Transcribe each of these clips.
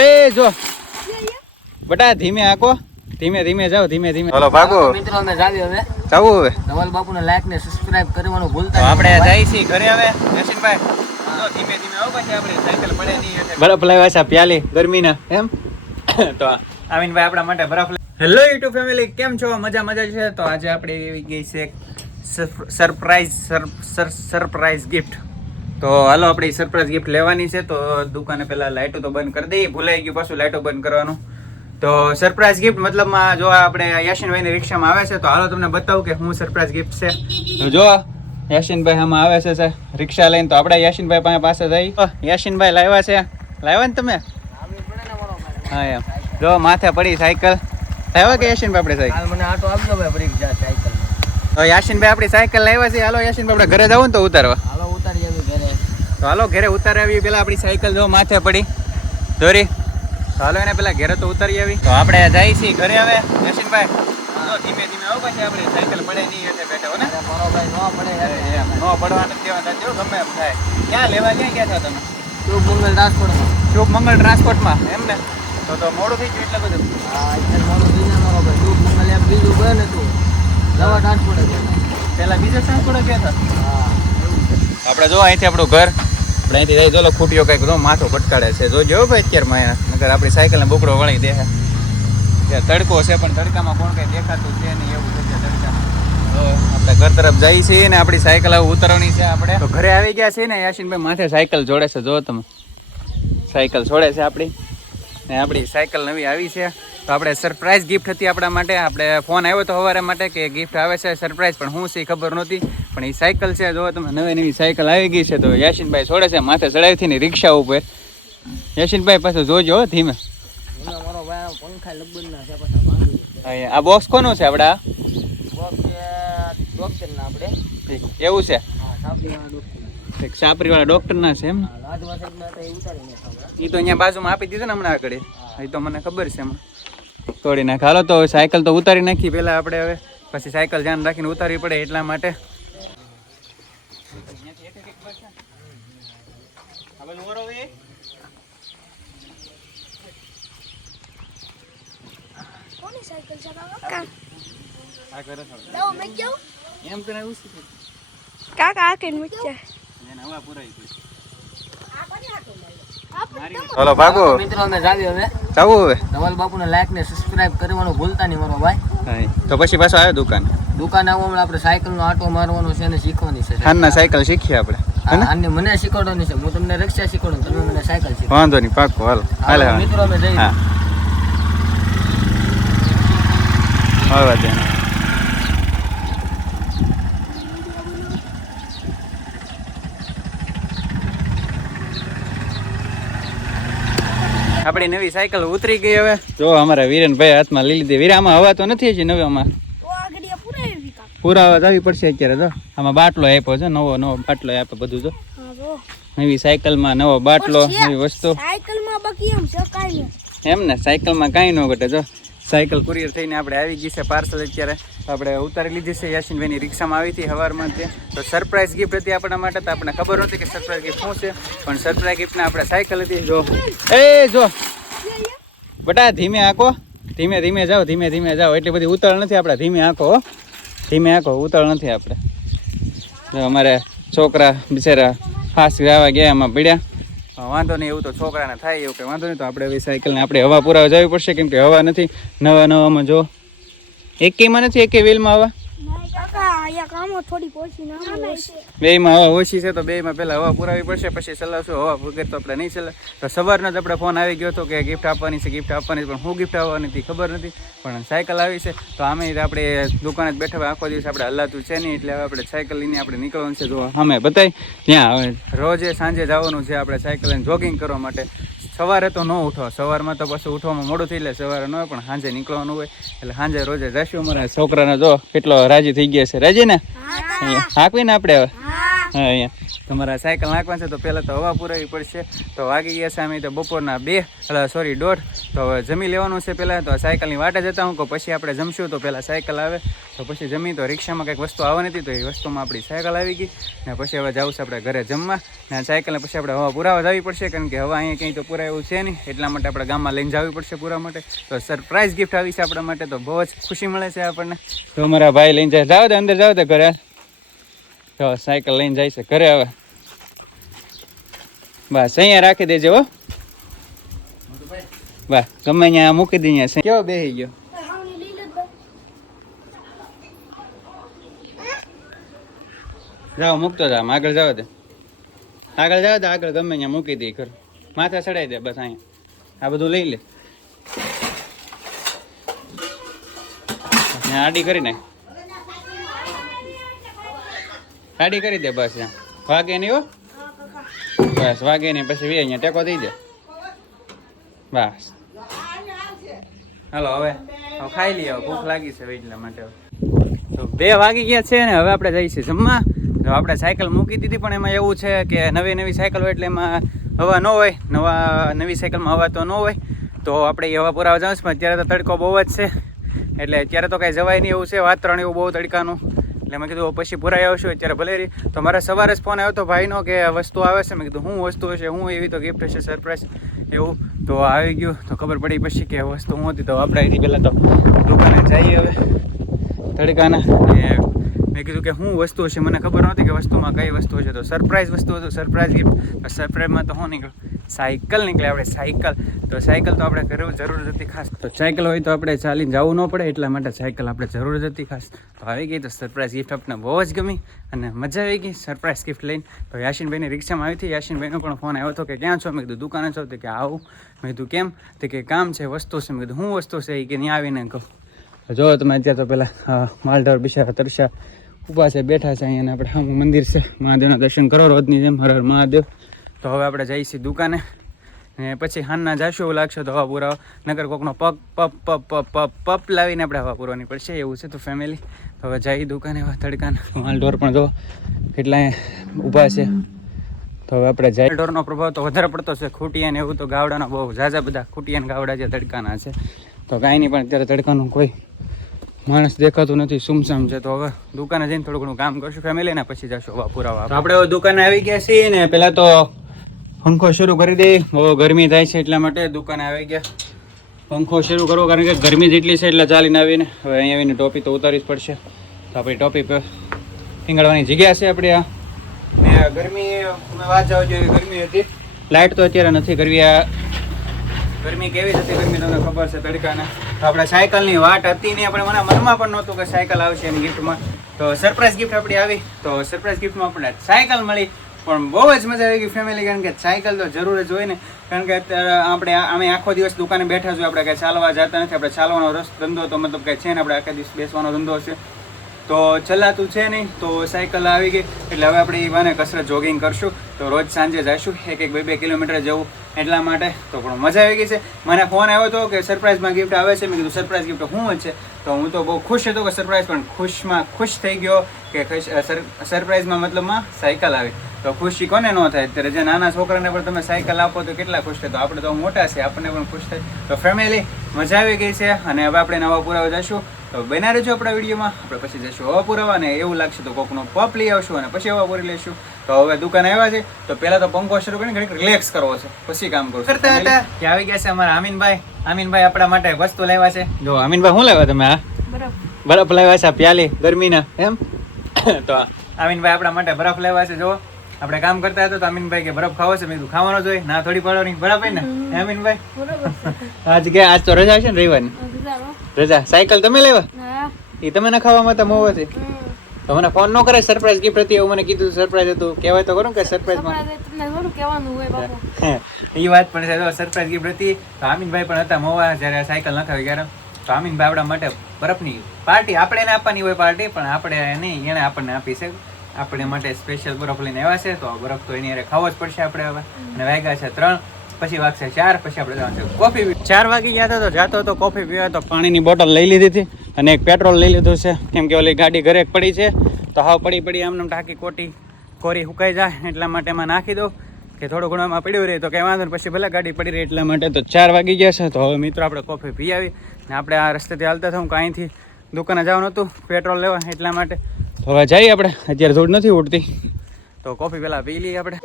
એ જો બટા ધીમે આકો, ધીમે ધીમે જાઓ, ધીમે ધીમે. હાલો ભાગો મિત્રો, અમે જાવી હવે જાવું હવે. ધવલ બાપુને લાઈક ને સબસ્ક્રાઇબ કરવાનું ભૂલતા નહીં. આપણે જઈએ છીએ ઘરે હવે. યશિનભાઈ તો ધીમે ધીમે આવો, પછી આપણે સાયકલ પડે નહીં. બરફ લાવ્યા છે પ્યાલી ગરમીના એમ. તો આવીનભાઈ આપણા માટે બરફ. હેલો યુટ્યુબ ફેમિલી, કેમ છો? મજા છે. તો આજે આપણે એવી ગઈ છે સરપ્રાઈઝ ગિફ્ટ. તો હાલો આપણે સરપ્રાઈઝ ગિફ્ટ લેવાની છે. તો દુકાને પહેલા લાઇટો તો બંધ કરી દઈએ, ભૂલાઈ ગયું પાછું લાઇટો બંધ કરવાનું. તો સરપ્રાઈઝ ગિફ્ટ મતલબમાં જો આપણે યાશિનભાઈની રિક્ષામાં આવે છે, તો હાલો તમને બતાવું કે હું સરપ્રાઈઝ ગિફ્ટ છે. તો જો યાશિનભાઈ આમાં આવે છે રિક્ષા લઈને. તો આપણે યાશિનભાઈ પાસે જઈ. યાશિનભાઈ લાવ્યા ને તમે? હા એમ જો માથે પડી સાયકલ લાવ્યા કે યાશિનભાઈ? આપણે સાયકલ મને આટો આપજો ભાઈ, બ્રેક જા સાયકલ. તો યાશિનભાઈ આપણી સાયકલ લાવ્યા છે. હાલો યાશિનભાઈ આપણે ઘરે જવું ને તો ઉતારવા. હાલો ઉતારી આવી ઘરે. તો હાલો ઘરે ઉતારી આવી. પેલા આપણી સાયકલ જો માથે પડી દોરી. હાલો એને પેલા ઘરે તો ઉતારી આવી. તો આપણે જઈએ છીએ ઘરે હવે. યાશિનભાઈ તો ધીમે ધીમે આવો, પછી આપણે સાયકલ પડે નહીં એટલે બેઠો ને. મારો ભાઈ નો પડે એમ નો પડવા નથી દેવાના. જો ગમે એમ થાય. ક્યાં લેવા ગયા હતા તમે? શુભ મંગળ ટ્રાન્સપોર્ટમાં. શુભ મંગળ ટ્રાન્સપોર્ટમાં એમ ને? તો મોડું થઈ ગયું એટલે બધું. હા એટલે મોડું થઈ જાય મારો ભાઈ. શુભ મંગળ એમ બીજું ગયું ને તું નવા ટ્રાન્સપોર્ટ પેલા બીજા ટ્રાન્સપોર્ટ ગયા હતા. હા આપણે જો અહીંથી આપણું ઘર, આપણે અહીંથી જઈ જો ખૂટીઓ કંઈક જો માથું ભટકાડે છે. જોજો ભાઈ અત્યારમાં નગર આપણી સાયકલને બુકડો વળી દે. ત્યાં તડકો છે પણ તડકામાં કોણ કંઈ દેખાતું છે નહીં એવું છે તડકામાં. તો આપણે ઘર તરફ જઈએ છીએ ને આપણી સાયકલ હવે ઉતરવાની છે આપણે. તો ઘરે આવી ગયા છે ને યાશિનભાઈ માથે સાયકલ જોડે છે. જો તમે સાયકલ છોડે છે આપણી ને. આપણી સાયકલ નવી આવી છે. તો આપણે સરપ્રાઈઝ ગિફ્ટ હતી આપણા માટે. આપણે ફોન આવ્યો તો સવારે માટે કે ગિફ્ટ આવે છે સરપ્રાઈઝ, પણ શું છે એ ખબર નહોતી. પણ એ સાયકલ છે જો તમે, નવી સાયકલ આવી ગઈ છે. તો યાશિનભાઈ છોડે છે માથે ચડાવીથી ને રિક્ષા ઉપર. યાશિનભાઈ પાછું જોજો ધીમે. મારો ભાઈ પંખા લગન ના છે પાછા. આ બોક્સ કોનું છે આપણે? બોક્સ ડોક્ટર ના આપણે એવું છે? હા સાપરીવાળા ડોક્ટર. સાપરીવાળા ડોક્ટર ના છે એમ? રાજવા સાહેબ ના તો એ ઉતારીને એ તો અહીંયા બાજુમાં આપી દીધું ને હમણાં આગળ. એ તો મને ખબર છે હમણાં. તોડી નાખ. હાલો તો સાયકલ તો ઉતારી નાખી પહેલાં આપણે હવે. પછી સાયકલ ધ્યાન રાખીને ઉતારવી પડે એટલા માટે. હાલો ભાગો મિત્રો, અમે જાવી હવે. જાવું હવે. ધવલ બાપુને લાઈક ને સબસ્ક્રાઇબ કરવાનું ભૂલતા નહીં મારો ભાઈ. તો પછી પાછો આવ્યો દુકાન. દુકાન આવો હમણાં આપણે સાયકલ નો આટો મારવાનો છે ને શીખવાની છે. હાલના સાયકલ શીખીએ આપણે. આને મને શીખવાડવાની છે. હું તમને રિક્ષા શીખવાડું, તમે મને સાયકલ શીખવાડો. વાંધો નહીં, પાક્કો. હાલો હાલે મિત્રો અમે જઈએ. હા હવે ત્યાં આપણી નવી સાયકલ ઉતરી ગઈ હવે. જો અમારા વીરેનભાઈ હાથમાં લઈ લીધી. વીરા આમાં હવા તો નથી હજી નવી. આમાં પુરાવા જવી પડશે અત્યારે. તો આમાં બાટલો આપ્યો છે, નવો બાટલો આપ્યો બધું. જો નવી સાયકલમાં નવો બાટલો, નવી વસ્તુ એમ ને. સાયકલમાં કાંઈ ન ઘટે. જો સાયકલ કુરિયર થઈને આપણે આવી ગઈ છે પાર્સલ. અત્યારે આપણે ઉતારી લીધી છે. યાશિનભાઈની રિક્ષામાં આવી હતી સવારમાં તે. તો સરપ્રાઈઝ ગિફ્ટ હતી આપણા માટે. તો આપણને ખબર નહોતી કે સરપ્રાઈઝ ગિફ્ટ શું છે, પણ સરપ્રાઈઝ ગિફ્ટને આપણે સાયકલ હતી. જો જો બટા ધીમે આંકો, ધીમે ધીમે જાઓ, ધીમે ધીમે જાઓ. એટલી બધી ઉતાળ નથી આપણે. ધીમે આંકો, ધીમે આંકો, ઉતાળ નથી આપણે. જો અમારે છોકરા બિચારા ફાસ્ટ જવા ગયા એમાં પીડ્યા. વાંધો નહીં, એવું તો છોકરાને થાય, એવું કંઈ વાંધો નહીં. તો આપણે એવી સાયકલને આપણે હવા પુરાવા જવી પડશે, કેમ કે હવા નથી નવામાં. જો એકેયમાં નથી, એકે વ્હીલમાં હવા. બેયમાં હવા ઓછી છે. તો બેયમાં પહેલાં હવા પુરાવી પડશે, પછી ચલાવશું. હવા વગર તો આપણે નહીં ચલાવ. તો સવારનો જ આપણે ફોન આવી ગયો હતો કે ગિફ્ટ આપવાની છે, ગિફ્ટ આપવાની. પણ હું ગિફ્ટ આવવાની હતી ખબર નથી, પણ સાયકલ આવી છે. તો આમે આપણે દુકાને જ બેઠા આખો દિવસ આપણે હલાતું છે નહીં, એટલે હવે આપણે સાયકલ લઈને આપણે નીકળવાનું છે. જો અમે બતાવી ત્યાં હવે રોજે સાંજે જવાનું છે આપણે સાયકલ લઈને જોગિંગ કરવા માટે. સવારે તો ન ઉઠો, સવારમાં તો પછી ઉઠવામાં મોડું થઈ એટલે સવારે ન હોય, પણ સાંજે નીકળવાનું હોય એટલે સાંજે રોજે જઈશું. અમારા છોકરાને જો કેટલો રાજી થઈ ગયા છે. રાજી ને હાંકવી ને આપણે હવે. હા અહીંયા તમારા સાયકલ નાખવાનું છે તો પહેલાં તો હવા પુરાવી પડશે. તો વાગી ગયા છે અમે તો બપોરના 1:30. તો હવે જમી લેવાનું છે પહેલાં. તો સાયકલની વાટે જતા હું કહું પછી આપણે જમશું તો પહેલાં સાયકલ આવે તો પછી જમી. તો રિક્ષામાં કંઈક વસ્તુ આવવાની હતી તો એ વસ્તુમાં આપણી સાયકલ આવી ગઈ ને પછી હવે જવું છે આપણે ઘરે જમવા ને સાયકલને પછી આપણે હવા પુરાવા જવી પડશે કારણ કે હવા અહીંયા કંઈ તો પુરાય એવું છે નહીં એટલા માટે આપણે ગામમાં લઈને જવી પડશે પૂરા માટે. તો સરપ્રાઈઝ ગિફ્ટ આવી છે આપણા માટે તો બહુ જ ખુશી મળે છે આપણને. તો અમારા ભાઈ લઈને જાય જાવ દે અંદર જાવ દે ઘરે. તો સાયકલ લઈને જાય છે ઘરે હવે બસ અહીંયા રાખી દેજો હો વાહ ગમે અહીંયા મૂકી દઈએ અહીંયા કેવો બેસી ગયો જાઓ મૂકતો જાવ આગળ જાવ દે આગળ ગમે અહીંયા મૂકી દે ઘર માથા ચડાવી દે બસ અહીંયા આ બધું લઈ લે આડી કરી નાખ આડી કરી દે બસ વાગે નહીં હો બસ વાગે નહીં પછી વે અહીંયા ટેકો દઈ દે બસ હાલો હવે ખાઈ લઈએ ભૂખ લાગી છે એટલા માટે. તો 2 વાગી ગયા છે ને હવે આપણે જઈએ છીએ જમવા. તો આપણે સાયકલ મૂકી દીધી પણ એમાં એવું છે કે નવી સાયકલ હોય એટલે એમાં હવા ન હોય નવી સાયકલમાં હવા તો ન હોય તો આપણે એ હવા પુરાવા જાઉં છું. અત્યારે તો તડકો બહુ જ છે એટલે અત્યારે તો કાંઈ જવાય નહીં એવું છે વાતાવરણ એવું બહુ તડકાનું એટલે મેં કીધું પછી પુરાઈ આવશું અત્યારે ભલે રહી. તો મારા સવારે જ ફોન આવ્યો હતો ભાઈનો કે વસ્તુ આવે છે. મેં કીધું શું વસ્તુ હશે હું એવી તો ગિફ્ટ હશે સરપ્રાઈઝ એવું તો આવી ગયું. તો ખબર પડી પછી કે વસ્તુ હું હતી તો આપણે અહીંથી પહેલાં તો દુકાને જઈએ હવે તડકાના. મેં કીધું કે શું વસ્તુ હશે મને ખબર નહોતી કે વસ્તુમાં કઈ વસ્તુ હશે તો સરપ્રાઈઝ વસ્તુ હતું સરપ્રાઈઝ ગિફ્ટ. સરપ્રાઈઝમાં તો શું નીકળ્યું સાયકલ નીકળે આપણે સાયકલ. તો સાયકલ તો આપણે ઘરે જરૂર હતી ખાસ. તો સાયકલ હોય તો આપણે ચાલીને જવું ન પડે એટલા માટે સાયકલ આપણે જરૂર હતી ખાસ. તો આવી ગઈ તો સરપ્રાઈઝ ગિફ્ટ આપણને બહુ જ ગમી અને મજા આવી ગઈ સરપ્રાઈઝ ગિફ્ટ લઈને. તો યાસીનભાઈની રિક્ષામાં આવી હતી. યાસીનભાઈનો પણ ફોન આવ્યો હતો કે ક્યાં છો. મેં કીધું દુકાને છો તો કે આવું. મેં કીધું કેમ તો કે કામ છે વસ્તુ છે. મેં કીધું શું વસ્તુ છે એ કે ત્યાં આવીને કહું. જો તમે અત્યારે તો પેલા માલધાર બિચારા તરસા ઊભા છે બેઠા છે અહીંયા આપણે સામું મંદિર છે મહાદેવના દર્શન કરો રોજની જેમ હર હર મહાદેવ. તો હવે આપણે જઈએ છીએ દુકાને ને પછી હાનના જાશું એવું લાગશે તો હવા પુરાવા નગર કોકનો પપ લાવીને આપણે હવા પુરવાની પડશે એવું છે. તો ફેમિલી તો હવે જઈ દુકાને એવા તડકાના માલઢોર પણ જો કેટલા ઊભા છે. તો હવે આપણે જઈ ઢોરનો પ્રભાવ તો વધારે પડતો છે ખૂટિયા ને એવું તો ગાવડાના બહુ ઝાઝા બધા ખૂટિયા ને ગાવડા જે તડકાના છે. તો કાંઈ નહીં પણ અત્યારે તડકાનું કોઈ માણસ દેખાતું નથી સુમસામ છે. તો હવે દુકાને જઈને થોડું ઘણું કામ કરશું ફેમિલી ને પછી જશું હવા પુરાવા. આપણે હવે દુકાને આવી ગયા છીએ ને પહેલા તો પંખો શરૂ કરી દઈએ બહુ ગરમી થાય છે એટલા માટે દુકાને આવી ગયા. પંખો શરૂ કરવો કારણ કે ગરમી જેટલી છે એટલે ચાલીને આવીને હવે અહીંયા આવીને ટોપી તો ઉતારવી જ પડશે. તો આપણી ટોપી પર પીંગળવાની જગ્યા છે આપણે આ ને ગરમી તમે વાત જાવ જોઈએ ગરમી હતી લાઇટ તો અત્યારે નથી કરવી. આ ગરમી કેવી હતી ગરમી તમને ખબર છે તડકાને. તો આપણે સાયકલની વાટ હતી ને આપણે મને મનમાં પણ નહોતું કે સાયકલ આવશે એની ગિફ્ટમાં. તો સરપ્રાઈઝ ગિફ્ટ આપણી આવી. તો સરપ્રાઈઝ ગિફ્ટમાં આપણે સાયકલ મળી પણ બહુ જ મજા આવી ગઈ ફેમિલી કારણ કે સાયકલ તો જરૂર જ હોય ને કારણ કે અત્યારે અમે આખો દિવસ દુકાને બેઠા છીએ આપણે કાંઈ ચાલવા જતા નથી. આપણે ચાલવાનો ધંધો તો મતલબ કાંઈ છે ને આપણે આખા દિવસ બેસવાનો ધંધો છે તો ચલાતું છે નહીં. તો સાયકલ આવી ગઈ એટલે હવે આપણે એ બાને કસરત જોગિંગ કરશું. તો રોજ સાંજે જઈશું 1-2 કિલોમીટર જવું એટલા માટે. તો પણ મજા આવી ગઈ છે. મને ફોન આવ્યો હતો કે સરપ્રાઈઝમાં ગિફ્ટ આવે છે. મેં કીધું સરપ્રાઈઝ ગિફ્ટ શું છે. તો હું તો બહુ ખુશ હતો કે સરપ્રાઈઝ પણ ખુશ થઈ ગયો કે સરપ્રાઈઝમાં મતલબમાં સાયકલ આવી. તો ખુશી કોને ન થાય. અત્યારે જે નાના છોકરાને પણ તમે સાયકલ આપો તો કેટલા ખુશ થાય. તો આપણે તો મોટા છે આપણને પણ ખુશ થાય. તો ફેમિલી મજા આવી ગઈ છે અને હવે આપણે નવા પુરાવા જઈશું. તો બના રહેજો આપણા વિડીયોમાં. આપણે પછી જઈશું હવા પુરાવા ને એવું લાગશે તો કોકનો પપ લઈ આવશું અને પછી હવા પૂરી લઈશું. તો હવે દુકાન આવ્યા છે તો પહેલા તો પંખો શરૂ કરીને ઘડીક રિલેક્સ કરવો છે પછી કામ કરવું કરતા હતા. કે આવી ગયા છે અમારા આમીનભાઈ આપણા માટે વસ્તુ લાવ્યા છે. જો આમીનભાઈ શું લાવ્યા તમે? આ બરફ લાવ્યા છે પ્યાલી ગરમીના એમ. તો આમીનભાઈ આપણા માટે બરફ લાવ્યા છે. જો આપણે કામ કરતા હતા તો અમીનભાઈ કે બરફ ખાવો છે. મેં કીધું ખાવાનો જોઈએ ના થોડી પડવાની બરાબર ને અમીનભાઈ. આજ તો રજા છે ને રવિવારની રજા. સાયકલ તમે લેવા એ તમે ના ખાવામાં તો મોવાથી તો મને ફોન ન કરે. સરપ્રાઈઝ ગિફ્ટ હતી એવું મને કીધું. સરપ્રાઈઝ હતું કહેવાય તો ખરું કે સરપ્રાઈઝમાં એ વાત પણ છે. સરપ્રાઈઝ ગિફ્ટ હતી તો આમીનભાઈ પણ હતા મોવા જ્યારે સાયકલ નખાવી ત્યારે. તો આમીનભાઈ આપણા માટે બરફની પાર્ટી આપણે એને આપવાની હોય પાર્ટી પણ આપણે નહીં એને આપણને આપી છે. આપણે માટે સ્પેશિયલ બરફ લઈને આવ્યા છે. તો બરફ તો એની અરે ખાવો જ પડશે આપણે હવે. અને વાગ્યા છે 3 પછી વાગશે 4 પછી આપણે જવાનું છે કોફી. 4 વાગી ગયા હતા તો જાતો તો કોફી પીવા તો પાણીની બોટલ લઈ લીધી હતી અને એક પેટ્રોલ લઈ લીધું છે કેમ કે ઓલી ગાડી ઘરે પડી છે તો હાવ પડી આમને ટાંકી કોરી સુકાઈ જાય એટલા માટે એમાં નાખી દો કે થોડું ઘણું એમાં પડ્યું રહે તો કંઈ વાંધો નહીં, પછી ભલે ગાડી પડી રહી એટલા માટે. તો 4 વાગી ગયા છે. તો હવે મિત્રો આપણે કોફી પી આવી ને આપણે આ રસ્તેથી હાલતા થયું કે અહીંથી દુકાને જવાનું હતું પેટ્રોલ લેવા એટલા માટે. તો હવે જઈએ આપણે, અત્યારે ધૂળ નથી ઉડતી તો કોફી પહેલાં પી લઈએ આપણે.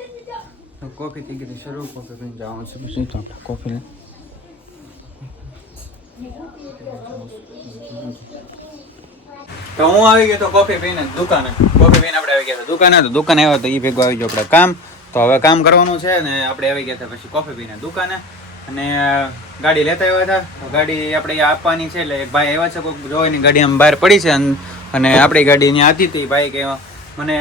કોફી થઈ ગઈ શરૂ, કોફી પીને જવાનું છે પછી તો આપણે કોફી લે. તો હું આવી ગયો તો કોફી પીને દુકાને, કોફી પીને આપણે આવી ગયા હતા દુકાને. તો દુકાને આવ્યો તો એ ભેગો આવી ગયો આપણે કામ. તો હવે કામ કરવાનું છે ને આપણે આવી ગયા હતા પછી કોફી પીને દુકાને અને ગાડી લેતા આવ્યા હતા. તો ગાડી આપણે આપવાની છે એટલે એક ભાઈ આવ્યા છે કોઈક જોઈની ગાડી આમ બહાર પડી છે અને આપણી ગાડી ત્યાં હતી. તો એ ભાઈ કે મને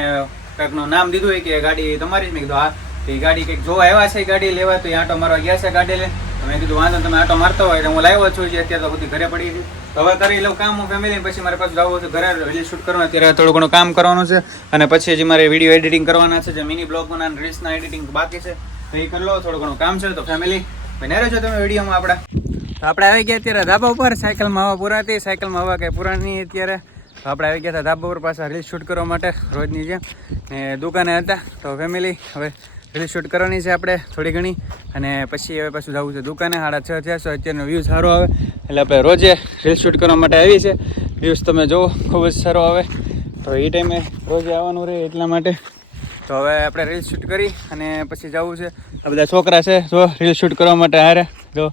કંઈકનું નામ દીધું હોય કે ગાડી તમારી જ. મેં કીધું હા. તો એ ગાડી કંઈક જોવા આવ્યા છે ગાડી લેવા, તો એ આંટો મારવા ગયા છે ગાડી લે. મેં કીધું વાંધો તમે આંટો મારતો હોય એટલે હું લાવ્યો છું. અત્યારે તો બધી ઘરે પડી હતી તો હવે કરી લઉં કામ હું ફેમિલી. પછી મારે પાછું જવું છે ઘરે રીલ શૂટ કરવાનું. અત્યારે થોડું ઘણું કામ કરવાનું છે અને પછી હજી મારે વિડીયો એડિટિંગ કરવાના છે, જે મિની બ્લોગના અને રીલ્સના એડિટિંગ બાકી છે તો એ કરી લો. થોડું ઘણું કામ છે તો ફેમિલી બને રહેજો તમે વિડીયોમાં આપણા. તો આપણે આવી ગયા અત્યારે ધાબા ઉપર. સાયકલમાં હવા પુરાતી, સાયકલમાં હવા કંઈ પુરાની અત્યારે. તો આપણે આવી ગયા હતા ધાબા ઉપર પાછા રીલ શૂટ કરવા માટે રોજની જેમ ને દુકાને હતા. તો ફેમિલી હવે રીલ શૂટ કરવાની છે આપણે થોડી ઘણી અને પછી હવે પાછું જવું છે દુકાને. 6:30 થયા છે, અત્યારનો વ્યૂ સારો આવે એટલે આપણે રોજે રીલ શૂટ કરવા માટે આવી છે. વ્યૂઝ તમે જુઓ ખૂબ જ સારો આવે તો એ ટાઈમે રોજે આવવાનું રહે એટલા માટે. તો હવે આપણે રીલ શૂટ કરી અને પછી જવું છે. આ બધા છોકરા છે જો રીલ શૂટ કરવા માટે હારે, જો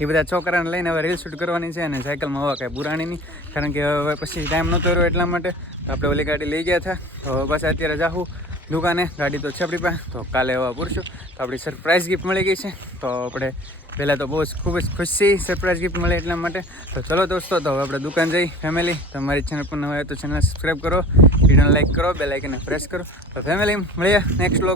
એ બધા છોકરાને લઈને હવે રીલ શૂટ કરવાની છે. અને સાયકલમાં હવા કાંઈ પુરાણી નહીં કારણ કે હવે પછી ટાઈમ નહોતો રહ્યો એટલા માટે. તો આપણે ઓલી ગાડી લઈ ગયા હતા તો બસ અત્યારે જાઉં દુકાને. ગાડી તો છે આપણી પાસે, તો કાલે હવા પૂરશું. તો આપણી સરપ્રાઈઝ ગિફ્ટ મળી ગઈ છે. તો આપણે પહેલાં તો બહુ ખૂબ જ ખુશી સરપ્રાઈઝ ગિફ્ટ મળે એટલા માટે. તો ચલો દોસ્તો, તો હવે આપણે દુકાન જઈ ફેમિલી. તમારી ચેનલ પર નવા હોય તો ચેનલ સબસ્ક્રાઈબ કરો, વિડીયોને લાઈક કરો, બેલ આઇકનને પ્રેસ કરો. તો ફેમિલી મળીએ નેક્સ્ટ વ્લોગ.